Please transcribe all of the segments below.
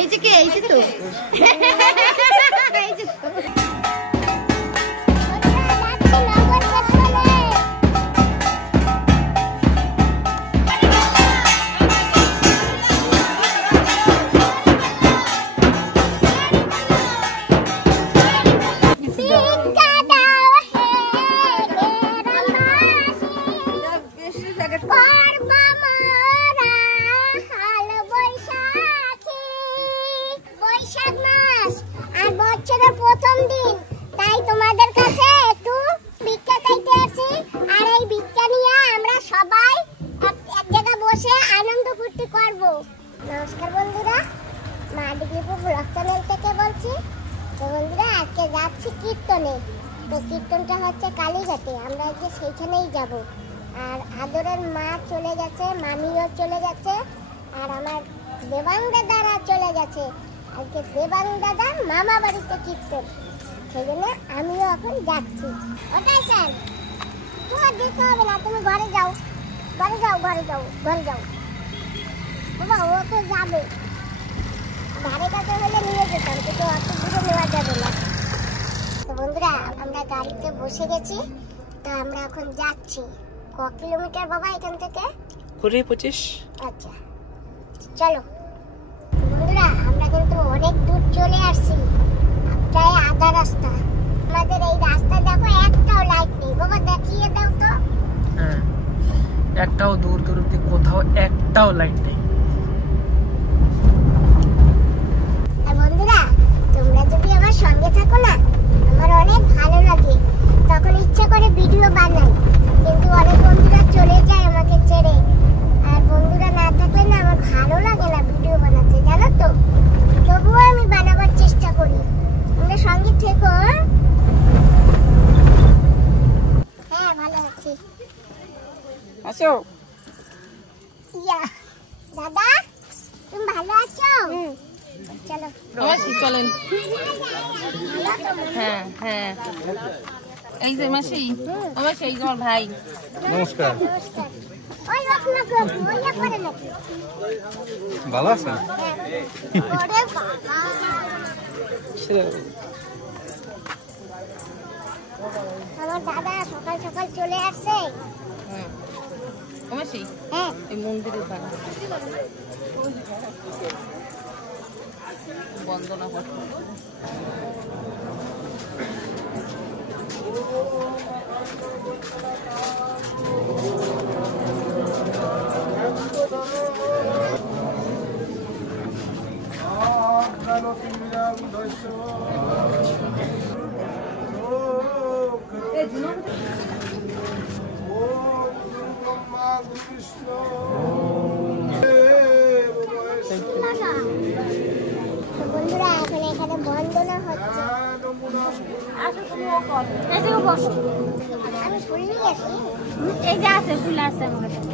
এই যে কে, এই যে তো এই যে তো প্রথম দিন, তাই তোমাদের কাছে একটু ভিক্ষা চাইতে আসি। আর এই ভিক্ষা নিয়ে আমরা সবাই এক জায়গায় বসে আনন্দ ফুর্তি করব। নমস্কার বন্ধুরা, মা ডিগ্রিপুর ব্লগ চ্যানেল থেকে বলছি। তো বন্ধুরা, আজকে যাচ্ছি কীর্তনে। তো কীর্তনটা হচ্ছে কালীঘাটে, আমরা আজকে সেইখানেই যাব। আর আদরের মা চলে গেছে, মামিও চলে গেছে, আর আমার দেবাং দাদারা চলে গেছে। আজকে দেবাং দাদার মামা বাড়িতে কীর্তন, সেই জন্য আমিও এখন যাচ্ছি। ওটাই স্যার, তোমার যেতে হবে না, তুমি ঘরে যাও, ঘরে যাও, ঘরে যাও, ঘরে যাও। বাবা, ও তো যাবে, ধারে কাছে হলে নিয়ে যেতাম, কিন্তু অত দূরে নেওয়া যাবে না। তো বন্ধুরা, আমরা গাড়িতে বসে গেছি, তো আমরা এখন যাচ্ছি। ক কিলোমিটার বাবা এখান থেকে? 20-25। আচ্ছা, চলো বন্ধুরা, আমরা কিন্তু অনেক দূর চলে আসছি, প্রায় আধা রাস্তা। আমাদের এই রাস্তা দেখো, একটাও লাইট নেই। বাবা দেখিয়ে দাও তো। হ্যাঁ, একটাও দূর দূর অব্দি কোথাও একটাও লাইট নেই। আর বন্ধুরা, তোমরা যদি আমার সঙ্গে থাকো না, আমার অনেক ভালো লাগে, তখন ইচ্ছা করে ভিডিও বানাই। কিন্তু অনেক বন্ধুরা চলে যায় আমাকে ছেড়ে, আর বন্ধুরা না থাকলে না আমার ভালো লাগে না ভিডিও বানাতে, জানো তো। তবুও আমি বানাবার চেষ্টা করি, তোমরা সঙ্গে থেকো। হ্যাঁ, ভালো আছি। আসো। ইয়া দাদা, তুমি ভালো আছো? চলো মাসি চলেন। হ্যাঁ হ্যাঁ, এই যে মাসি, ও মাসি, এই যে আমার ভাই। নমস্কার। ওই রকম ওইয়া করে নাকি? ভালো আছেন? ওরে বাবা, আমার দাদা সকাল সকাল চলে আসছে। ও মাসি, হ্যাঁ, এই মন্দিরের ভাই বন্দনা করতে। বন্ধুরা, এখন এখানে বন্দনা হচ্ছে। আমি ফুল নিয়ে আসি। এই যে আছে, ফুল আছে আমার কাছে।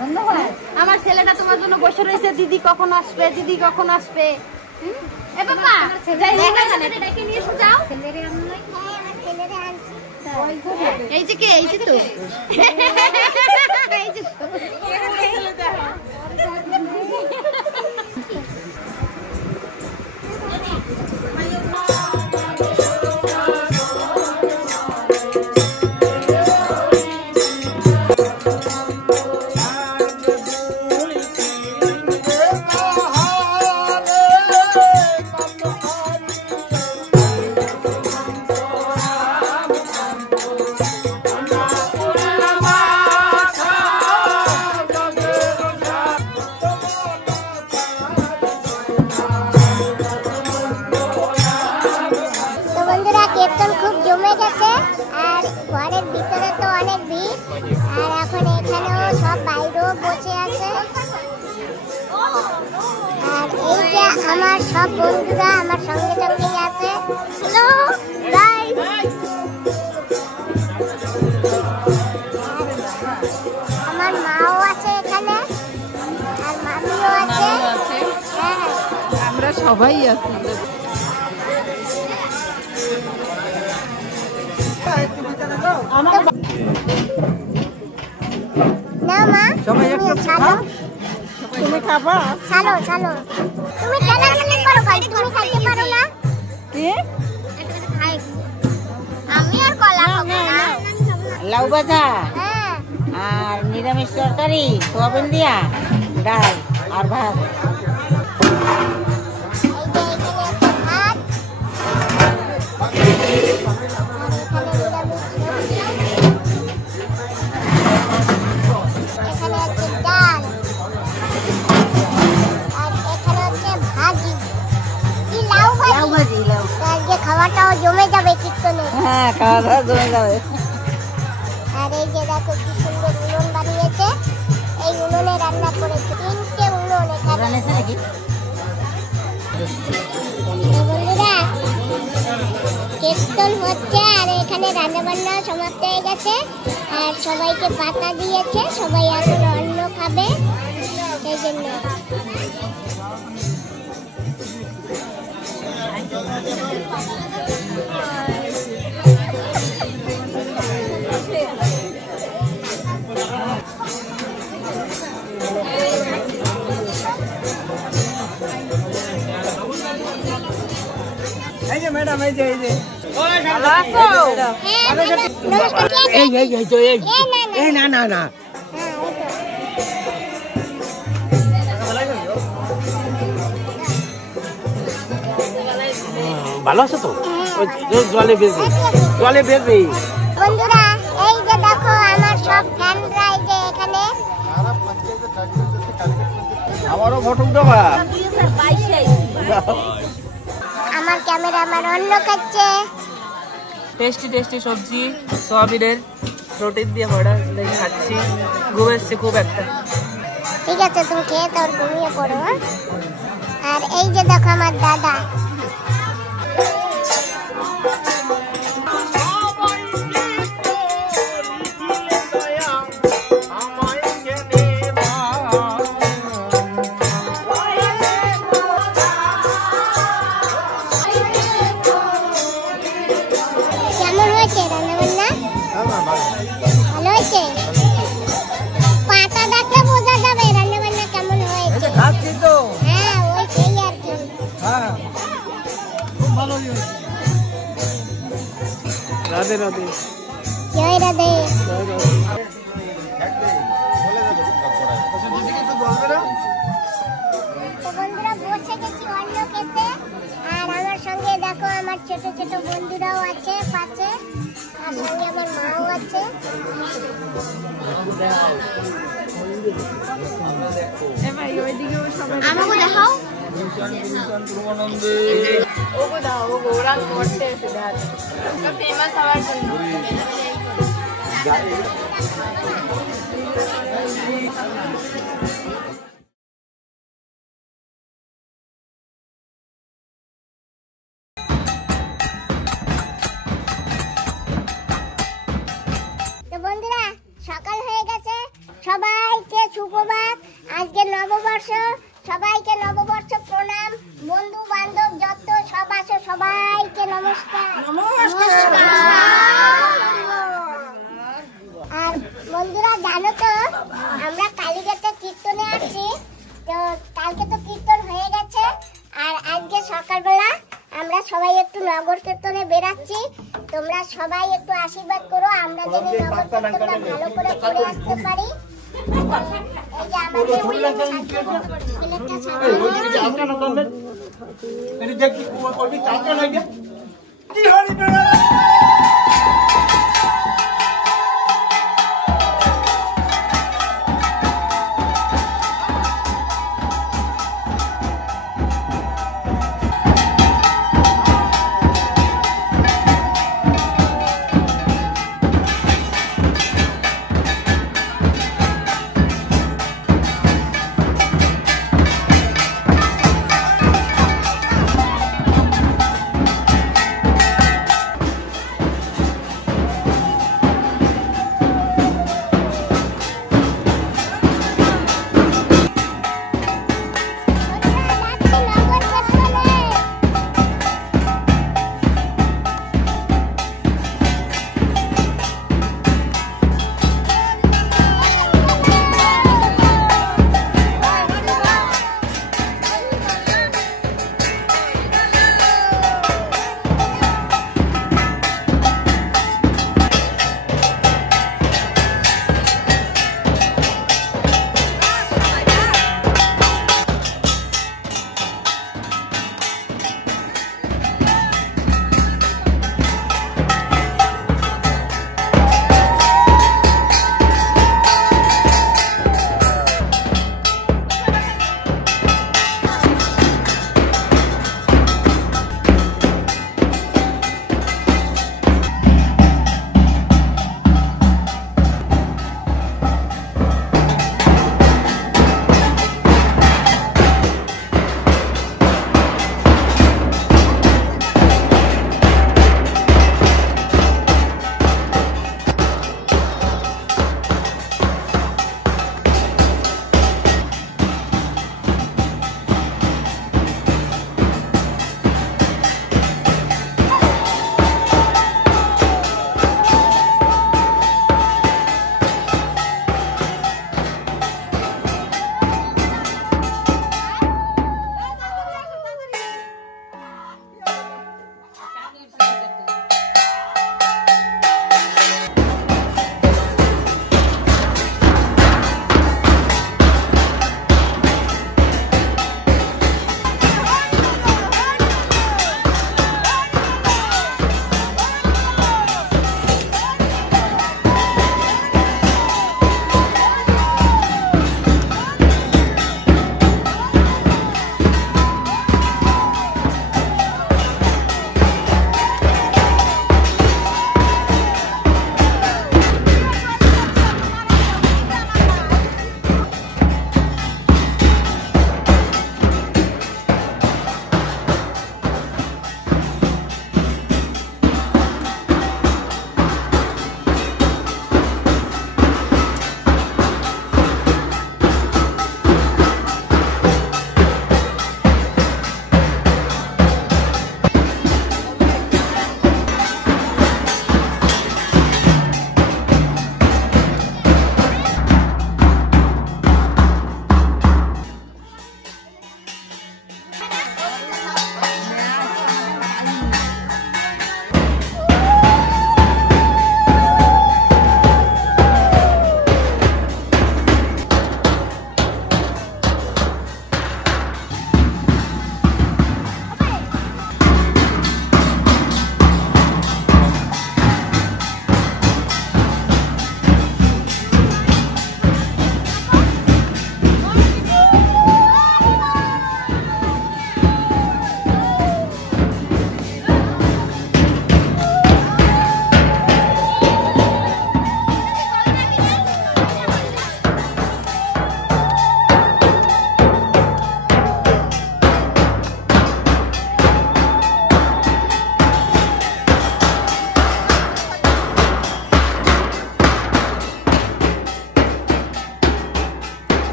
ধন্যবাদ। আমার ছেলেটা তোমার জন্য বসে রয়েছে, দিদি কখন আসবে, দিদি কখন আসবে। এ বাবা, ডেকে নিয়ে এসে যাও। এই যে কে, এই যে তো এই যে তো। কীর্তন খুব জমে গেছে, আর ঘরের ভিতরে তো অনেক ভিড়, আর এখন এখানেও সব বাইরেও বসে আছে। আর এই যে আমার সব বন্ধুরা আমার সঙ্গে সঙ্গেই আছে। হ্যালো গাইস, আমার মাও আছে এখানে, আর মামিও আছে। সবাই আছে। না মা সবাই একটু খাও। তুমি খাবা? চলো চলো। তুমি টানাটানি করো ভাই, তুমি খাইতে পারো না? কি? আমি আর কলা খাবো না। লাউ ভাজা হ্যাঁ আর নিরামিষ তরকারি, সোয়াবিন দিয়া ডাল আর ভাত। খাওয়াটাও জমে যাবে কীর্তনে। হ্যাঁ, খাওয়া দাওয়া জমে যাবে। আর এই যে দেখো কি সুন্দর উনুন বানিয়েছে, এই উনুনে রান্না করেছে। 3টে উনুন এখানে। নাকি বন্ধুরা কীর্তন হচ্ছে আর এখানে রান্না বান্না সমাপ্ত হয়ে গেছে আর সবাইকে পাতা দিয়েছে, সবাই এখন অন্ন খাবে সেই জন্য। এই যে ম্যাডাম, এই যে ভালো আছো? এই না না না ভালো আছে তো? জলে বেরবে, জলে বেরবে। বন্ধুরা এই যে দেখো আমার সব ফ্যানরা এই যে এখানে। আমারও ফটো দেবা। আমার ক্যামেরাম্যান অন্য খাচ্ছে। টেস্টি টেস্টি সবজি সোয়াবিনের প্রোটিন দিয়ে ভরা খাচ্ছি। ঘুম এসছে খুব একটা। ঠিক আছে, তুমি খেয়ে তোর ঘুমিয়ে পড়ো। আর এই যে দেখো আমার দাদা। কেমন হয়েছে রান্না বান্না? ভালো হয়েছে? পাতা দেখলে বোঝা যাবে রান্না বান্না কেমন হয়েছে। খাচ্ছি তো। হ্যাঁ ওই সেই আর কি। হ্যাঁ, খুব ভালো হয়েছে। রাধে রাধে। জয় রাধে। তো বন্ধুরা বসে গেছি অন্ন খেতে আর আমার সঙ্গে দেখো আমার ছোট ছোট বন্ধুরাও আছে পাশে, আর সঙ্গে আমার মাও আছে। আমাকে দেখাও। ফেমাস হওয়ার জন্য। তো বন্ধুরা সকাল হয়ে গেছে, সবাইকে সুপ্রভাত। আজকে নববর্ষ, সবাইকে নববর্ষ প্রণাম। বন্ধু বান্ধব যত সব আছে সবাইকে নমস্কার। আর বন্ধুরা জানো তো আমরা কালীঘাটে কীর্তনে আসছি, তো কালকে তো কীর্তন হয়ে গেছে আর আজকে সকালবেলা আমরা সবাই একটু নগর কীর্তনে বেরাচ্ছি। তোমরা সবাই একটু আশীর্বাদ করো, আমরা যদি নগর কীর্তনটা ভালো করে করে আসতে পারি। এই যে আমাদের প্লেটটা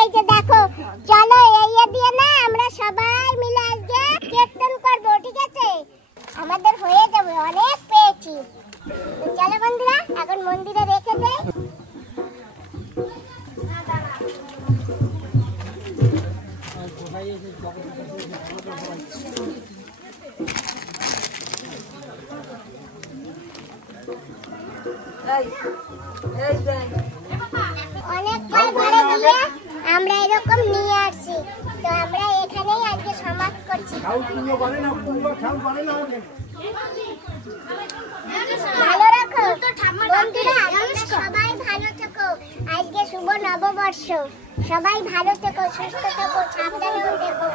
এই যে দেখো, চলো এই দিয়ে না আমরা সবাই মিলে আজকে কীর্তন করবো, ঠিক আছে? আমাদের হয়ে যাবে, অনেক পেয়েছি। চলো বন্ধুরা, এখন মন্দিরে রেখে দেই। অনেকবার ঘরে গিয়ে আমরা এরকম নিয়ে আসছি, তো আমরা এখানেই আজকে সমাজ করছি। ভালো রাখো বন্ধুরা, সবাই ভালো থেকো। আজকে শুভ নববর্ষ, সবাই ভালো থেকো, সুস্থ থেকো, সাবধানে থেকো।